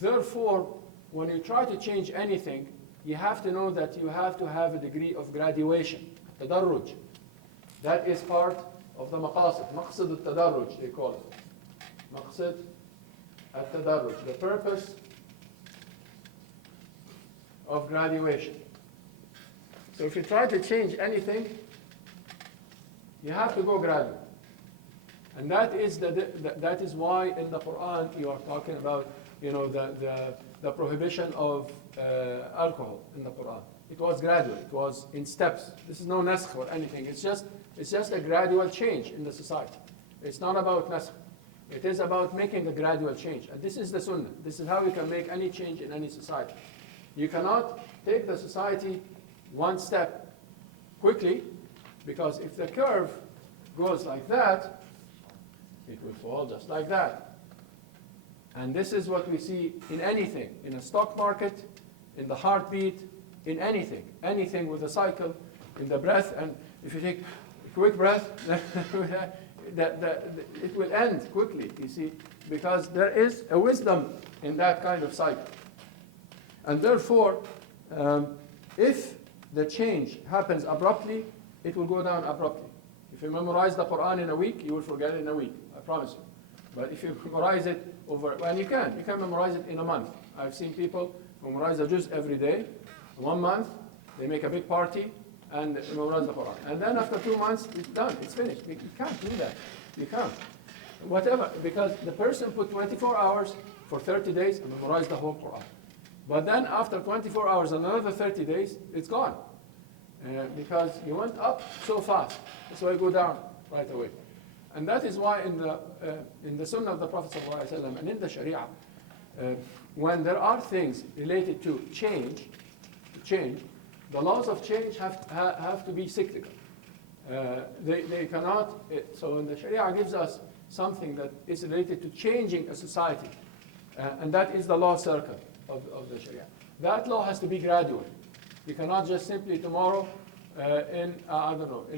Therefore, when you try to change anything, you have to know that you have to have a degree of graduation, tadarruj. That is part of the maqasid, maqsid of tadarruj, they call it. Maqsid of tadarruj, the purpose of graduation. So if you try to change anything, you have to go gradual. And that is, that is why in the Quran you are talking about, the prohibition of alcohol in the Quran. It was gradual, it was in steps. This is no naskh or anything. It's just a gradual change in the society. It's not about naskh. It is about making a gradual change. And this is the sunnah. This is how you can make any change in any society. You cannot take the society one step quickly, because if the curve goes like that, it will fall just like that. And this is what we see in anything, in a stock market, in the heartbeat, in anything with a cycle, in the breath. And if you take a quick breath, it will end quickly, you see, because there is a wisdom in that kind of cycle. And therefore, if the change happens abruptly, it will go down abruptly. If you memorize the Quran in a week, you will forget it in a week, I promise you. But if you memorize it over, and you can memorize it in a month. I've seen people memorize a juz every day. 1 month, they make a big party and memorize the Quran. And then after 2 months, it's done, it's finished. You can't do that. You can't. Whatever, because the person put 24 hours for 30 days and memorized the whole Quran. But then after 24 hours and another 30 days, it's gone. Because you went up so fast. That's why you go down right away. And that is why in the Sunnah of the Prophet ﷺ and in the Sharia, when there are things related to change, the laws of change have to be cyclical. They cannot, so in the Sharia gives us something that is related to changing a society. And that is the law circle of the Sharia. That law has to be gradual. You cannot just simply tomorrow, in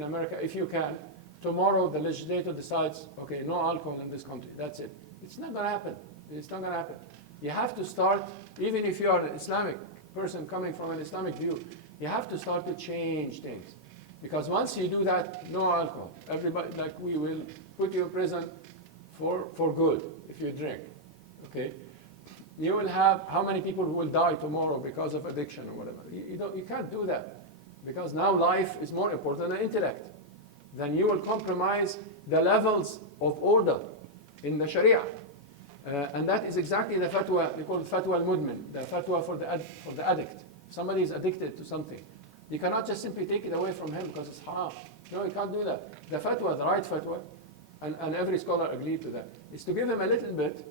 America, if you can, tomorrow the legislator decides, okay, no alcohol in this country, that's it. It's not going to happen. It's not going to happen. You have to start, even if you are an Islamic person coming from an Islamic view, you have to start to change things. Because once you do that, no alcohol. Everybody, like we will put you in prison for good if you drink, okay? You will have, how many people will die tomorrow because of addiction or whatever? You can't do that. Because now life is more important than intellect. Then you will compromise the levels of order in the Sharia. And that is exactly the fatwa, they call it fatwa al-mudmin, the fatwa for the addict. If somebody is addicted to something, you cannot just simply take it away from him because it's haram. No, you can't do that. The fatwa, the right fatwa, and every scholar agreed to that, is to give him a little bit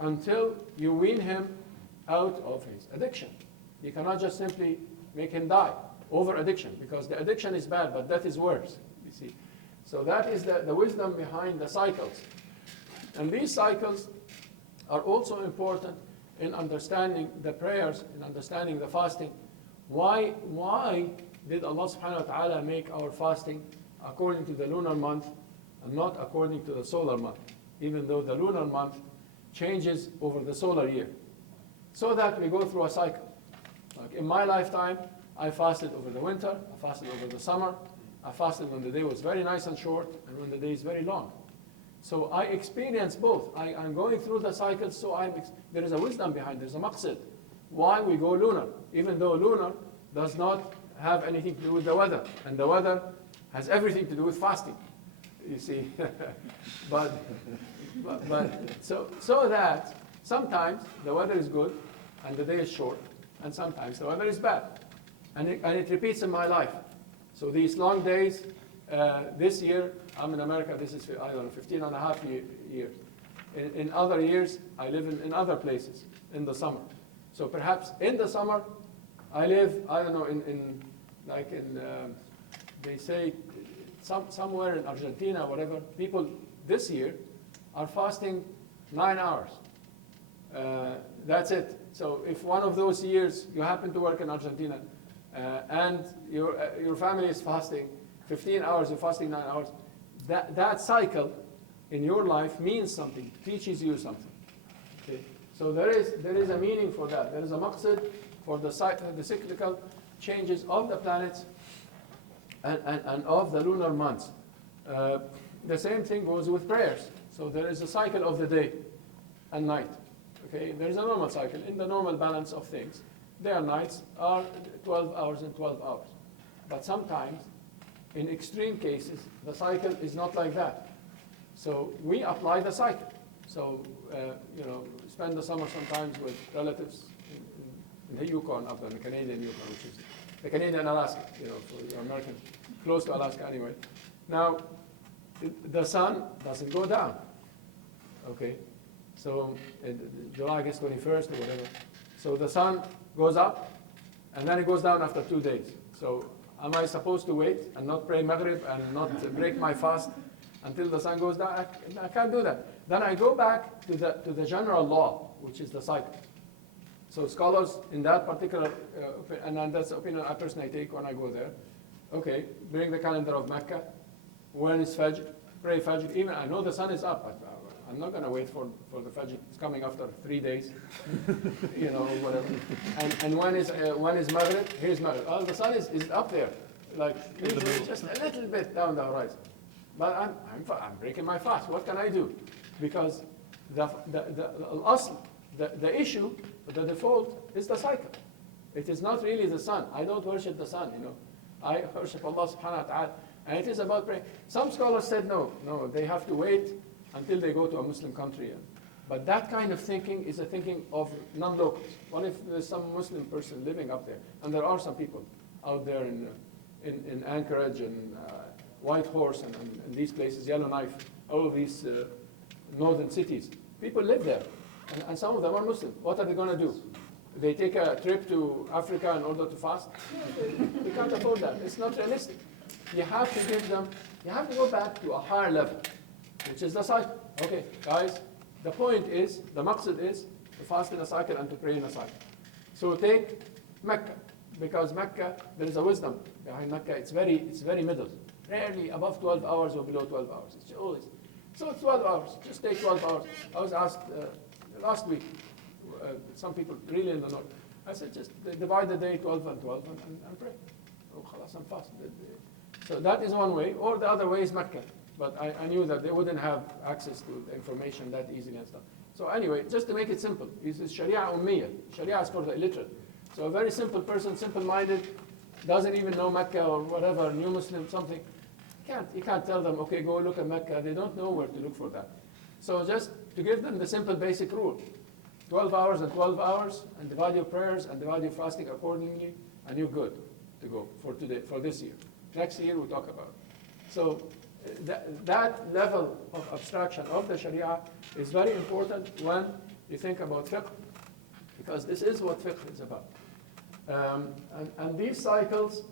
until you wean him out of his addiction. You cannot just simply make him die over addiction, because the addiction is bad, but that is worse, you see. So that is the wisdom behind the cycles. And these cycles are also important in understanding the prayers, in understanding the fasting. Why did Allah subhanahu wa ta'ala make our fasting according to the lunar month and not according to the solar month, even though the lunar month changes over the solar year? So that we go through a cycle. Like in my lifetime, I fasted over the winter, I fasted over the summer, I fasted when the day was very nice and short and when the day is very long. So I experience both. I'm going through the cycles, so there is a wisdom behind, there's a maqsid. Why we go lunar, even though lunar does not have anything to do with the weather, and the weather has everything to do with fasting, you see. but so that sometimes the weather is good and the day is short, and sometimes the weather is bad. And it repeats in my life. So these long days, this year, I'm in America, this is, 15 and a half years. In other years, I live in other places in the summer. So perhaps in the summer, I live, they say, somewhere in Argentina, whatever, people this year are fasting 9 hours. That's it. So if one of those years you happen to work in Argentina, and your family is fasting 15 hours, you're fasting 9 hours, that cycle in your life means something, teaches you something. Okay? So there is a meaning for that. There is a maqsid for the cyclical changes of the planets and of the lunar months. The same thing goes with prayers. So there is a cycle of the day and night. Okay, there is a normal cycle in the normal balance of things. Day and nights are 12 hours and 12 hours. But sometimes, in extreme cases, the cycle is not like that. So we apply the cycle. So, spend the summer sometimes with relatives in the Yukon, up there, the Canadian Yukon, which is the Canadian Alaska, for the Americans, close to Alaska anyway. Now, the sun doesn't go down, okay? So, July, I guess, 21st or whatever. So the sun goes up, and then it goes down after 2 days. So am I supposed to wait and not pray Maghrib and not break my fast until the sun goes down? I can't do that. Then I go back to the general law, which is the cycle. So scholars in that particular, and that's the opinion I personally take when I go there. Okay, bring the calendar of Mecca. When is Fajr? Pray Fajr. Even I know the sun is up, but I'm not going to wait for the Fajr. It's coming after 3 days, whatever. And when is Maghrib? Here's Maghrib. Oh, the sun is up there, like just a little bit down the horizon. But I'm breaking my fast. What can I do? Because the issue, the default, is the cycle. It is not really the sun. I don't worship the sun, I worship Allah subhanahu wa ta'ala. And it is about praying. Some scholars said no, they have to wait until they go to a Muslim country. But that kind of thinking is a thinking of non-locals. What if there's some Muslim person living up there? And there are some people out there in Anchorage and Whitehorse and these places, Yellowknife, all of these northern cities. People live there, and some of them are Muslim. What are they going to do? They take a trip to Africa in order to fast? We can't afford that. It's not realistic. You have to go back to a higher level, which is the cycle. Okay, guys, the point is, the maqsid is to fast in a cycle and to pray in a cycle. So take Mecca, because Mecca, there is a wisdom behind Mecca. It's very middle. Rarely above 12 hours or below 12 hours. It's always. So it's 12 hours. Just take 12 hours. I was asked last week, some people really in the north, I said just divide the day 12 and 12 and pray. Oh, khalas, I'm fast. So that is one way, or the other way is Mecca. But I knew that they wouldn't have access to the information that easily and stuff. So anyway, just to make it simple, this is Sharia Ummiyya. Sharia is for the illiterate. So a very simple person, simple-minded, doesn't even know Mecca or whatever, new Muslim, something. You can't tell them, okay, go look at Mecca. They don't know where to look for that. So just to give them the simple basic rule, 12 hours and 12 hours, and divide your prayers and divide your fasting accordingly, and you're good to go for today, for this year. Next year we'll talk about it. So that level of abstraction of the Sharia is very important when you think about fiqh, because this is what fiqh is about. And these cycles,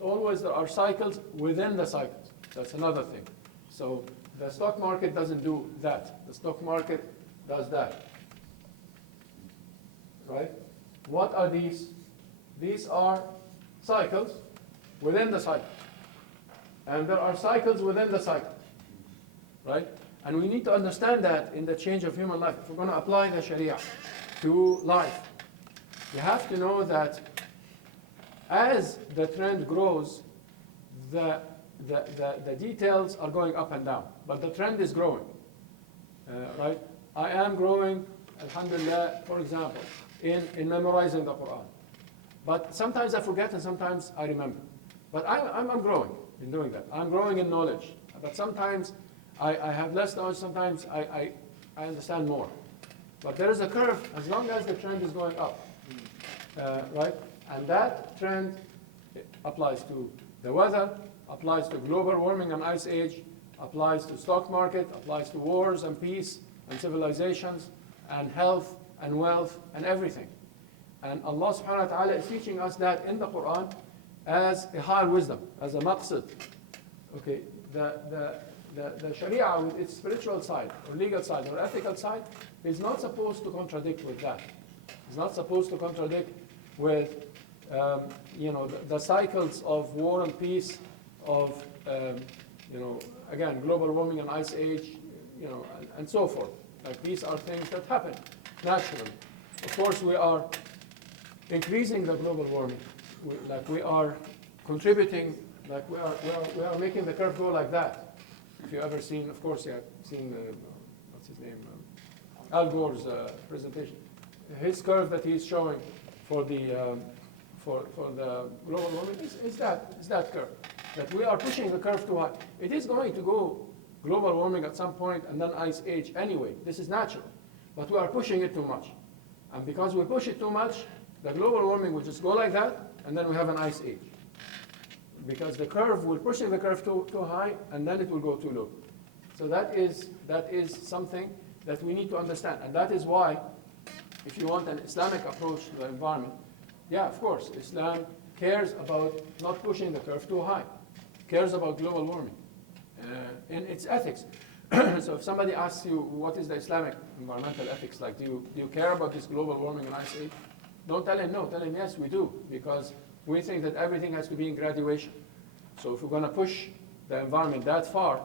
always there are cycles within the cycles. That's another thing. So the stock market doesn't do that. The stock market does that. Right? What are these? These are cycles within the cycle. And there are cycles within the cycle. Right? And we need to understand that in the change of human life. If we're going to apply the Sharia to life, you have to know that as the trend grows, the details are going up and down, but the trend is growing, right? I am growing, alhamdulillah, for example, in memorizing the Quran. But sometimes I forget and sometimes I remember. But I'm growing in doing that. I'm growing in knowledge. But sometimes I have less knowledge, sometimes I understand more. But there is a curve as long as the trend is going up, right? And that trend applies to the weather, applies to global warming and ice age, applies to stock market, applies to wars and peace and civilizations and health and wealth and everything. And Allah subhanahu wa ta'ala is teaching us that in the Quran as a higher wisdom, as a maqsid. Okay, the Sharia with its spiritual side or legal side or ethical side is not supposed to contradict with that. It's not supposed to contradict with the cycles of war and peace, of again global warming and ice age, and so forth. Like these are things that happen. naturally. Of course, we are increasing the global warming. We are contributing, we are making the curve go like that. If you ever seen, of course, you have seen, what's his name, Al Gore's presentation. His curve that he's showing for the global warming is that curve. That we are pushing the curve too high. It is going to go global warming at some point and then ice age anyway. This is natural. But we are pushing it too much. And because we push it too much, the global warming will just go like that, and then we have an ice age. Because the curve, we're pushing the curve too high, and then it will go too low. So that is something that we need to understand. And that is why, if you want an Islamic approach to the environment, yeah, of course, Islam cares about not pushing the curve too high, cares about global warming in its ethics. So if somebody asks you, what is the Islamic environmental ethics like? Do you care about this global warming and ice age? Don't tell him no. Tell him yes, we do, because we think that everything has to be in graduation. So if we're going to push the environment that far,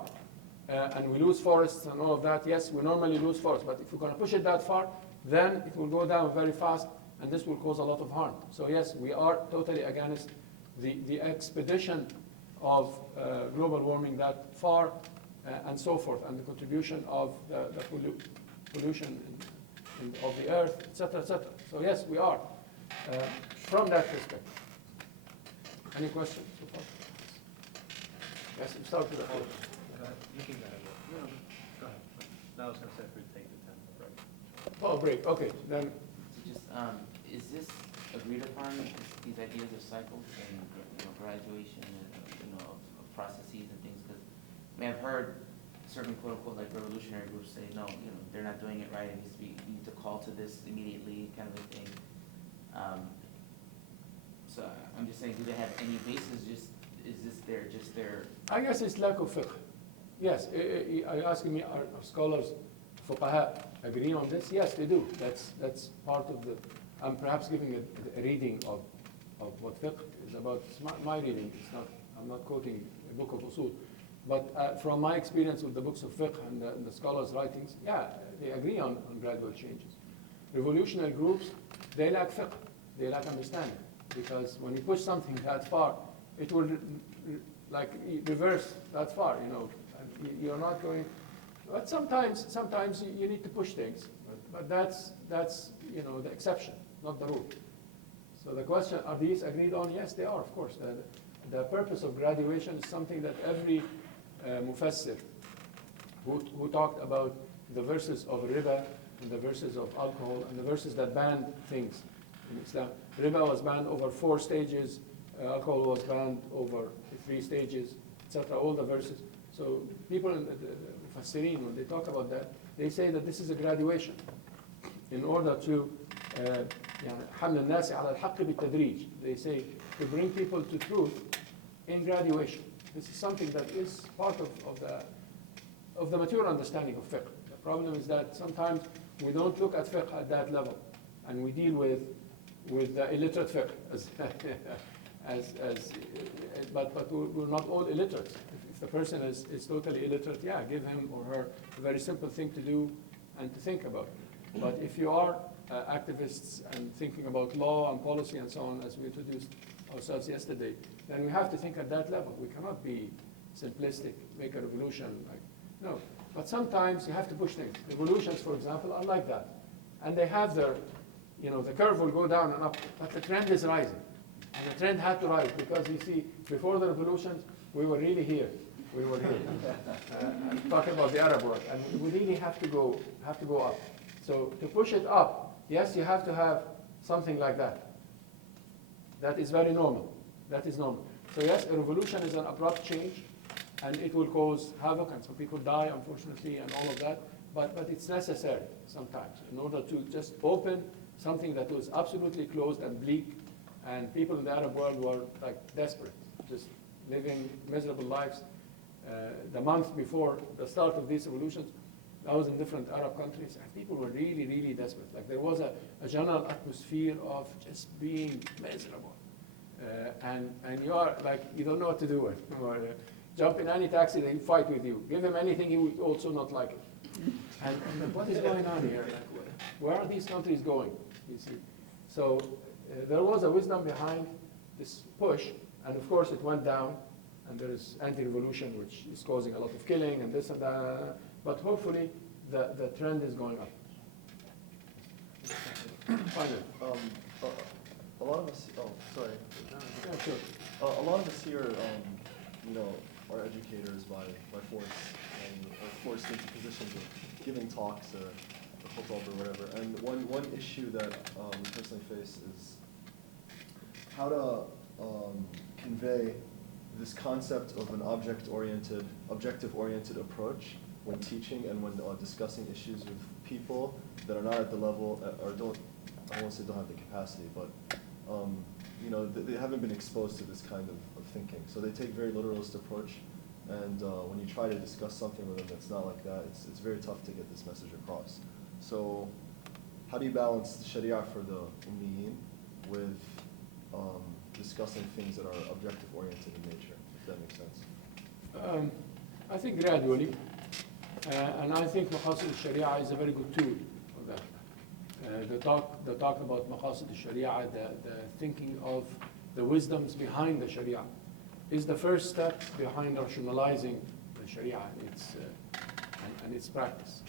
and we lose forests and all of that, yes, we normally lose forests. But if we're going to push it that far, then it will go down very fast, and this will cause a lot of harm. So yes, we are totally against the expedition of global warming that far, and so forth, and the contribution of the pollution of the earth, etc., etc. So yes, we are from that perspective. Any questions so far? Yes, we start with the floor. Looking at it. No, go ahead. No, I was going to say if we'd take the 10 break. Oh, break. Okay, then. So just, is this agreed upon, these ideas of cycles and graduation and of processes and things? Because I've heard certain quote unquote like revolutionary groups say no, they're not doing it right. It needs to be, you need to call to this immediately, kind of a thing. So I'm just saying, do they have any basis? Is this their? I guess it's lack of fiqh. Yes, are you asking me, are scholars, fuqaha, agree on this? Yes, they do. That's part of the, I'm perhaps giving a reading of what fiqh is about. It's my reading. It's not, I'm not quoting a book of usul. But from my experience with the books of fiqh and the scholars' writings, yeah, they agree on gradual changes. Revolutionary groups, they lack fiqh, they lack understanding. Because when you push something that far, it will reverse that far, You're not going, but sometimes you need to push things. But that's the exception, not the rule. So the question, are these agreed on? Yes, they are, of course. The purpose of graduation is something that every mufassir who talked about the verses of riba and the verses of alcohol and the verses that banned things in Islam. Riba was banned over 4 stages, alcohol was banned over 3 stages, etc. All the verses. So people in the mufassirin, when they talk about that, they say that this is a graduation in order to حمل الناس على الحق بالتدريج. They say to bring people to truth in graduation. This is something that is part of the mature understanding of fiqh. The problem is that sometimes we don't look at fiqh at that level, and we deal with the illiterate fiqh but we're not all illiterate. If the person is totally illiterate, yeah, give him or her a very simple thing to do and to think about. But if you are activists and thinking about law and policy and so on, as we introduced ourselves yesterday, then we have to think at that level. We cannot be simplistic, make a revolution. No. But sometimes you have to push things. Revolutions, for example, are like that. And they have their, the curve will go down and up, but the trend is rising. And the trend had to rise because you see, before the revolutions, we were really here. We were here. I'm talking about the Arab world. And we really have to go up. So to push it up, yes, you have to have something like that. That is very normal. That is normal. So yes, a revolution is an abrupt change, and it will cause havoc, and some people die, unfortunately, and all of that. But it's necessary sometimes in order to just open something that was absolutely closed and bleak, and people in the Arab world were desperate, just living miserable lives. The month before the start of these revolutions, I was in different Arab countries, and people were really, really desperate. There was a general atmosphere of just being miserable. And you are you don't know what to do. Or, jump in any taxi, they fight with you. Give him anything, he will also not like it. And what is going on here? Where are these countries going, you see? So there was a wisdom behind this push, and of course it went down, and there is anti-revolution, which is causing a lot of killing and this and that, but hopefully the trend is going up. Finally. A lot of us, oh, sorry. Yeah, sure. A lot of us here, you know, are educators by force and are forced into positions of giving talks or khutbah or whatever. And one issue that we personally face is how to convey this concept of an objective-oriented approach when teaching and when discussing issues with people that are not at the level or I won't say don't have the capacity, but you know, they haven't been exposed to this kind of thinking. So they take very literalist approach, and when you try to discuss something with them that's not like that, it's very tough to get this message across. So how do you balance the Sharia for the Ummiyin with discussing things that are objective-oriented in nature, if that makes sense? I think gradually, and I think Maqasid al-Sharia is a very good tool for that. The talk about Maqasid al-Sharia, the thinking of the wisdoms behind the Sharia, is the first step behind rationalizing the Sharia and its practice.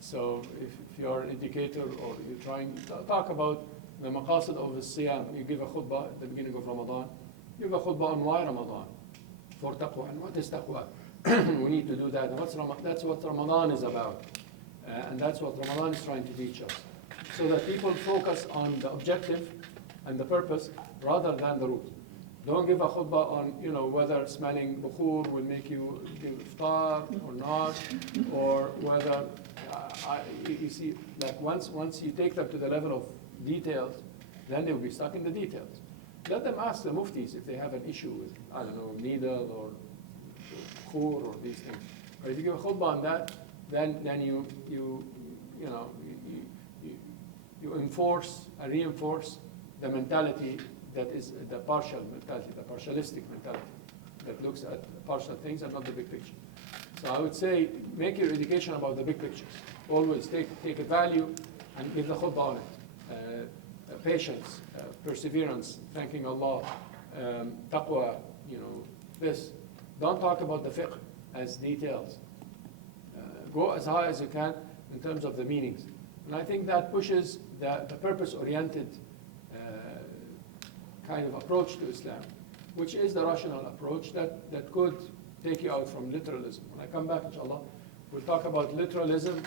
So if you're an educator or you're trying to talk about the Maqasid of Islam, you give a khutbah at the beginning of Ramadan, you give a khutbah on why Ramadan, for taqwa, and what is taqwa? We need to do that, and that's what Ramadan is about. And that's what Ramadan is trying to teach us. So that people focus on the objective and the purpose rather than the root. Don't give a khutbah on, you know, whether smelling bukhur will make you give iftar or not, or whether, you see, like once you take them to the level of details, then they will be stuck in the details. Let them ask the muftis if they have an issue with, I don't know, needle or bukhur or these things. Or if you give a khutbah on that, then you enforce and reinforce the mentality that is the partial mentality, the partialistic mentality that looks at partial things and not the big picture. So I would say make your education about the big pictures. Always take a value and give the khutbah on it. Patience, perseverance, thanking Allah, taqwa, you know, this. Don't talk about the fiqh as details. Go as high as you can in terms of the meanings. And I think that pushes the purpose-oriented kind of approach to Islam, which is the rational approach that could take you out from literalism. When I come back, inshallah, we'll talk about literalism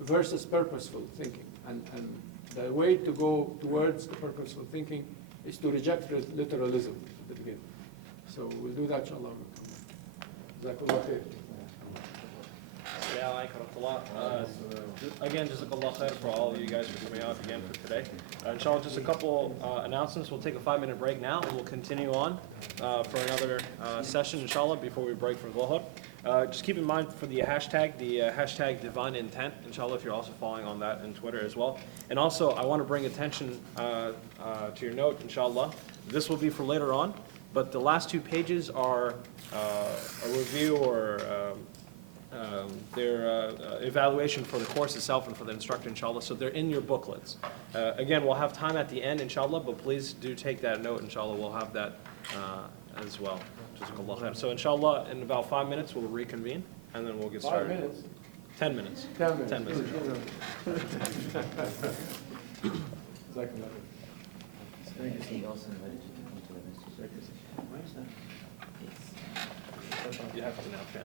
versus purposeful thinking. And the way to go towards the purposeful thinking is to reject literalism at the beginning. So we'll do that, inshallah. Jazakallah khair. Yeah, again, jazakallah khair for all of you guys for coming out again for today. Inshallah, just a couple announcements. We'll take a 5-minute break now, and we'll continue on for another session, inshallah, before we break for Dhuhr. Just keep in mind for the hashtag divine intent, inshallah, if you're also following on that on Twitter as well. And also, I want to bring attention to your note, inshallah. This will be for later on, but the last 2 pages are a review or their evaluation for the course itself and for the instructor, inshallah. So they're in your booklets. Again, we'll have time at the end, inshallah, but please do take that note, inshallah. We'll have that as well. Jazakallah khair. So inshallah, in about 5 minutes, we'll reconvene, and then we'll get started. 5 minutes? 10 minutes. 10 minutes. 10 minutes. He also invited you to come to the masjid. You have to now.